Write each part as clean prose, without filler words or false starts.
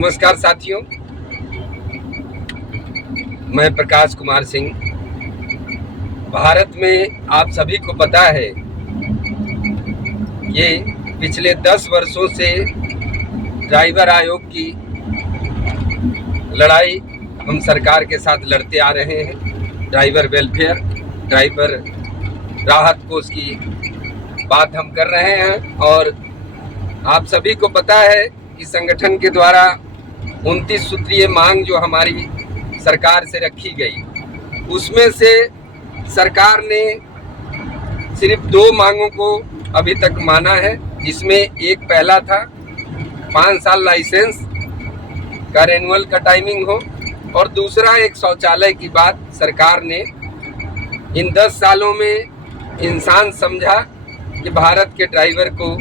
नमस्कार साथियों, मैं प्रकाश कुमार सिंह। भारत में आप सभी को पता है कि पिछले 10 वर्षों से ड्राइवर आयोग की लड़ाई हम सरकार के साथ लड़ते आ रहे हैं। ड्राइवर वेलफेयर, ड्राइवर राहत कोष की बात हम कर रहे हैं और आप सभी को पता है कि संगठन के द्वारा 29 सूत्रीय मांग जो हमारी सरकार से रखी गई, उसमें से सरकार ने सिर्फ 2 मांगों को अभी तक माना है, जिसमें एक पहला था 5 साल लाइसेंस का रेन्युअल का टाइमिंग हो, और दूसरा एक शौचालय की बात सरकार ने इन 10 सालों में इंसान समझा कि भारत के ड्राइवर को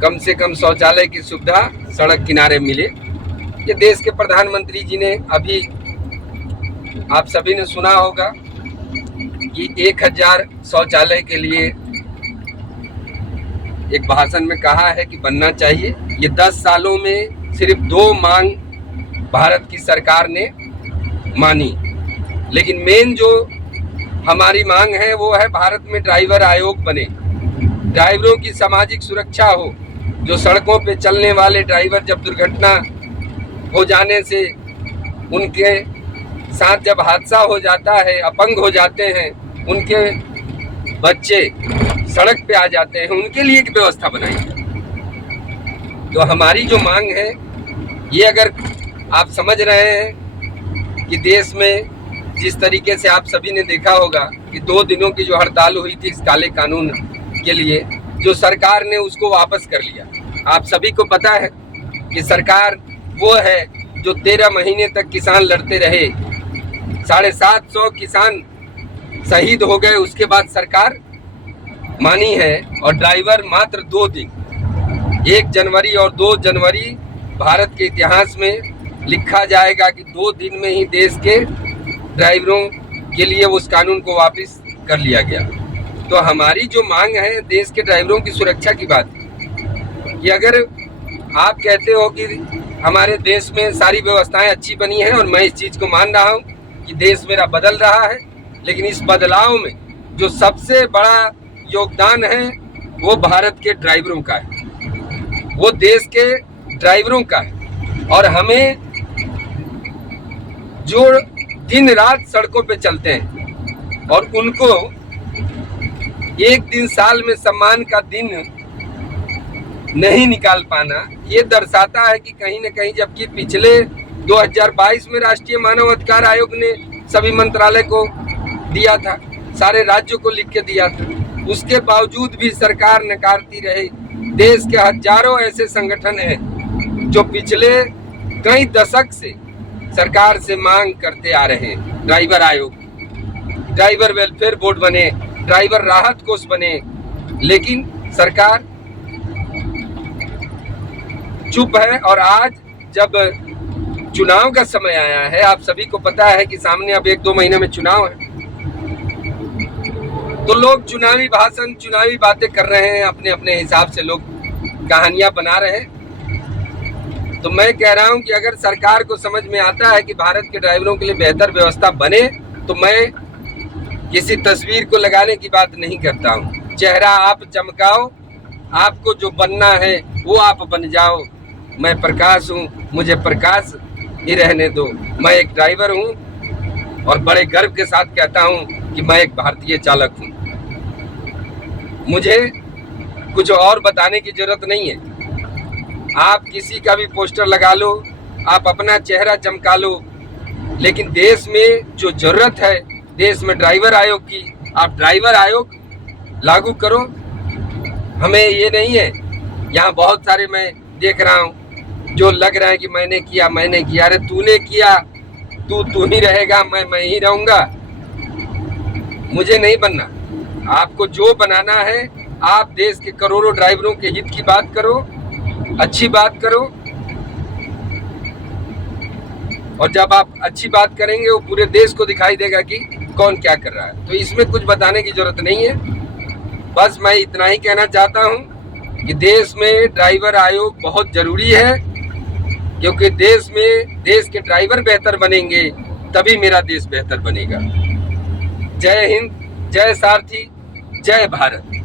कम से कम शौचालय की सुविधा सड़क किनारे मिले। ये देश के प्रधानमंत्री जी ने अभी आप सभी ने सुना होगा कि 1000 शौचालय के लिए एक भाषण में कहा है कि बनना चाहिए। ये 10 सालों में सिर्फ 2 मांग भारत की सरकार ने मानी, लेकिन मेन जो हमारी मांग है वो है भारत में ड्राइवर आयोग बने, ड्राइवरों की सामाजिक सुरक्षा हो। जो सड़कों पे चलने वाले ड्राइवर जब दुर्घटना हो जाने से उनके साथ जब हादसा हो जाता है, अपंग हो जाते हैं, उनके बच्चे सड़क पे आ जाते हैं, उनके लिए एक व्यवस्था बनाई। तो हमारी जो मांग है ये, अगर आप समझ रहे हैं कि देश में जिस तरीके से आप सभी ने देखा होगा कि 2 दिनों की जो हड़ताल हुई थी इस काले कानून के लिए, जो सरकार ने उसको वापस कर लिया। आप सभी को पता है कि सरकार वो है जो 13 महीने तक किसान लड़ते रहे, 750 किसान शहीद हो गए, उसके बाद सरकार मानी है। और ड्राइवर मात्र 2 दिन, 1 जनवरी और 2 जनवरी भारत के इतिहास में लिखा जाएगा कि 2 दिन में ही देश के ड्राइवरों के लिए उस कानून को वापस कर लिया गया। तो हमारी जो मांग है देश के ड्राइवरों की सुरक्षा की बात है कि अगर आप कहते हो कि हमारे देश में सारी व्यवस्थाएं अच्छी बनी हैं, और मैं इस चीज़ को मान रहा हूं कि देश मेरा बदल रहा है, लेकिन इस बदलाव में जो सबसे बड़ा योगदान है वो भारत के ड्राइवरों का है, वो देश के ड्राइवरों का है। और हमें जो दिन रात सड़कों पे चलते हैं और उनको एक दिन साल में सम्मान का दिन नहीं निकाल पाना, ये दर्शाता है कि कहीं न कहीं, जबकि पिछले 2022 में राष्ट्रीय मानव अधिकार आयोग ने सभी मंत्रालय को दिया था, सारे राज्यों को लिख के दिया था, उसके बावजूद भी सरकार नकारती रही। देश के हजारों ऐसे संगठन हैं जो पिछले कई दशक से सरकार से मांग करते आ रहे हैं। ड्राइवर आयोग, ड्राइवर वेलफेयर बोर्ड बने, ड्राइवर राहत कोष बने, लेकिन सरकार चुप है। और आज जब चुनाव का समय आया है, आप सभी को पता है कि सामने अब 1-2 महीने में चुनाव है, तो लोग चुनावी भाषण, चुनावी बातें कर रहे हैं, अपने अपने हिसाब से लोग कहानियां बना रहे हैं। तो मैं कह रहा हूं कि अगर सरकार को समझ में आता है कि भारत के ड्राइवरों के लिए बेहतर व्यवस्था बने, तो मैं किसी तस्वीर को लगाने की बात नहीं करता हूं। चेहरा आप चमकाओ, आपको जो बनना है वो आप बन जाओ। मैं प्रकाश हूं, मुझे प्रकाश ही रहने दो। मैं एक ड्राइवर हूं और बड़े गर्व के साथ कहता हूं कि मैं एक भारतीय चालक हूं। मुझे कुछ और बताने की जरूरत नहीं है। आप किसी का भी पोस्टर लगा लो, आप अपना चेहरा चमका लो, लेकिन देश में जो जरूरत है देश में ड्राइवर आयोग की, आप ड्राइवर आयोग लागू करो। हमें ये नहीं है, यहाँ बहुत सारे मैं देख रहा हूँ जो लग रहा है कि मैंने किया, मैंने किया। अरे तूने किया, तू ही रहेगा, मैं ही रहूँगा। मुझे नहीं बनना। आपको जो बनाना है, आप देश के करोड़ों ड्राइवरों के हित की बात करो, अच्छी बात करो, और जब आप अच्छी बात करेंगे वो पूरे देश को दिखाई देगा कि कौन क्या कर रहा है। तो इसमें कुछ बताने की जरूरत नहीं है। बस मैं इतना ही कहना चाहता हूं कि देश में ड्राइवर आयोग बहुत जरूरी है, क्योंकि देश में देश के ड्राइवर बेहतर बनेंगे तभी मेरा देश बेहतर बनेगा। जय हिंद, जय सारथी, जय भारत।